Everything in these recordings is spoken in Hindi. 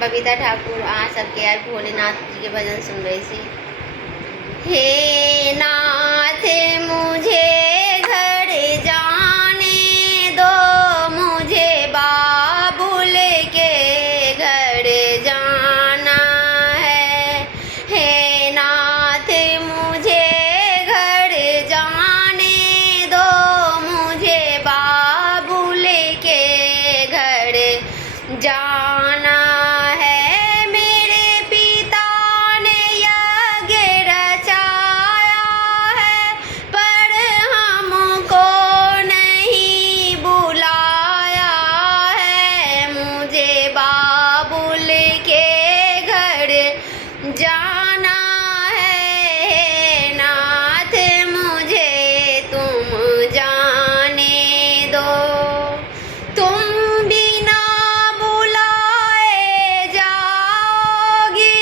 बबीता ठाकुर। आज सबके यार भोलेनाथ जी के भजन सुन रही थी। हे नाथ मुझे घर जाने दो, मुझे बाबुल के घर जाना है। हे नाथ मुझे घर जाने दो, मुझे बाबुल के घर जाना है। मेरे पिता ने यज्ञ रचाया है, पर हमको नहीं बुलाया है। मुझे बाबुल के घर जाना है। नाथ मुझे तुम जाने दो, तुम बिना बुलाए जाओगी,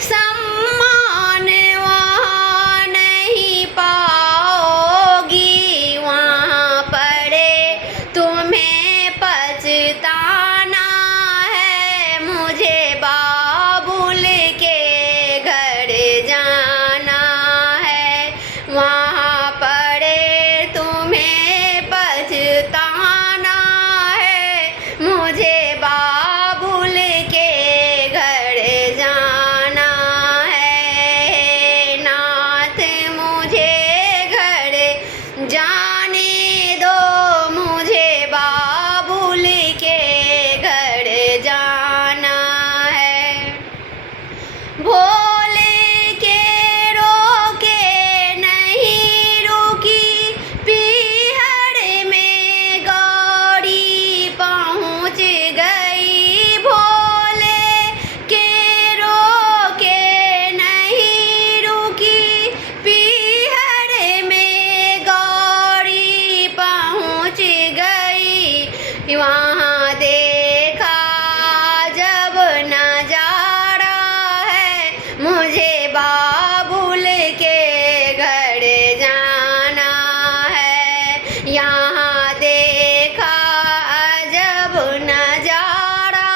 सम्मान वहाँ नहीं पाओगी। वहाँ पड़े तुम्हें पछताना है। मुझे बाबुल के घर जाना है। वहाँ पड़े तुम्हें पछताना है। मुझे बाबुल के घर जाना है। नाथ मुझे घर जाने दो, मुझे बाबुल के घर जाना है। भोले के रोके नहीं रुकी, पीहड़ में गौरी पहुँच गई। भोले के रोके नहीं रुकी, पीहड़ में गौरी पहुँच गई। वहाँ देखा जब नजारा है, मुझे बाबुल के घर जाना है। यहाँ देखा जब नजारा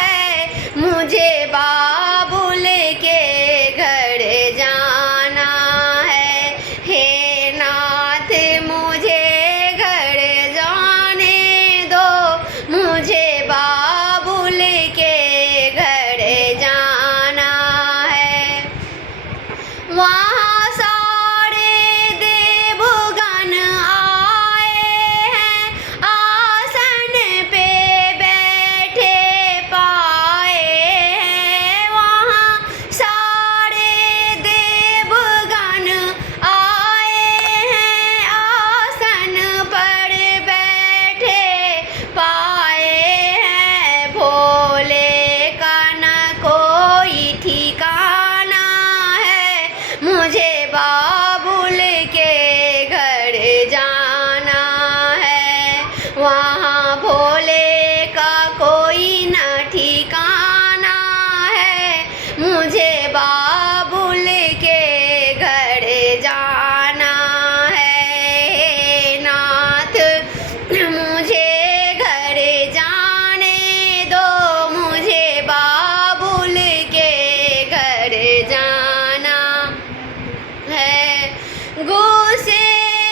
है, मुझे बाबुल के घर जाना है। हे नाथ मुझे घर जाने दो, मुझे बाबुल के घर जाना है। वहाँ सारे देवगण आए हैं, आसन पे बैठे पाए हैं। वहाँ सारे देवगण आए हैं, आसन पर बैठे पाए हैं। भोले का न कोई ठिकाना है, मुझे बाबुल के घर जाना है। वहाँ भोले का कोई न ठिकाना है, मुझे बाबुल के घर जाना है। हे नाथ मुझे घर जाने दो, मुझे बाबुल के घर जाना है। गुस्से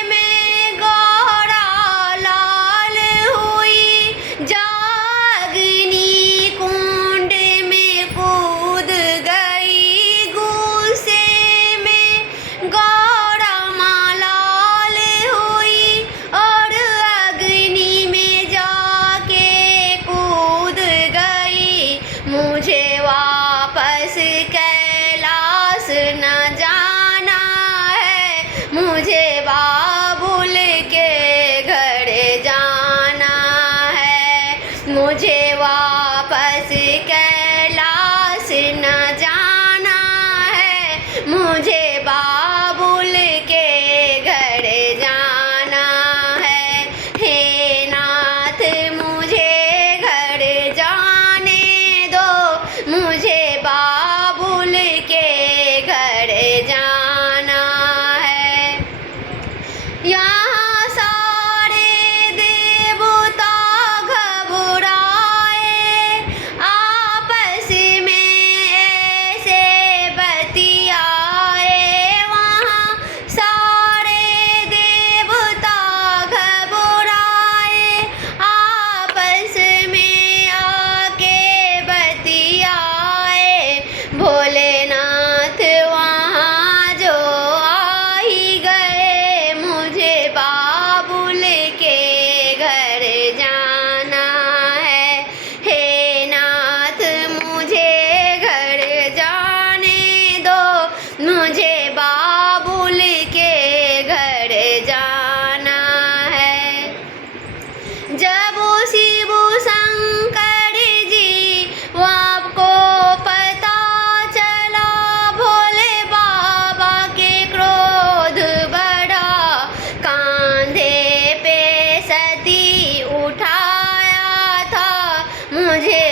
में गौरा लाल हुई, जागनी कुंड में कूद गई। गुस्से में गौरा माँ लाल हुई, और अग्नि में जाके कूद गई। मुझे वापस कैलाश न जाना है, मुझे बाबुल के घर जाना है। मुझे वापस कैलाश न जाना है, मुझे बाबुल के घर जाना है। हे नाथ मुझे घर जाने दो, मुझे बाबुल के घर जाना है। यहाँ सारे देवता घबराए मुझे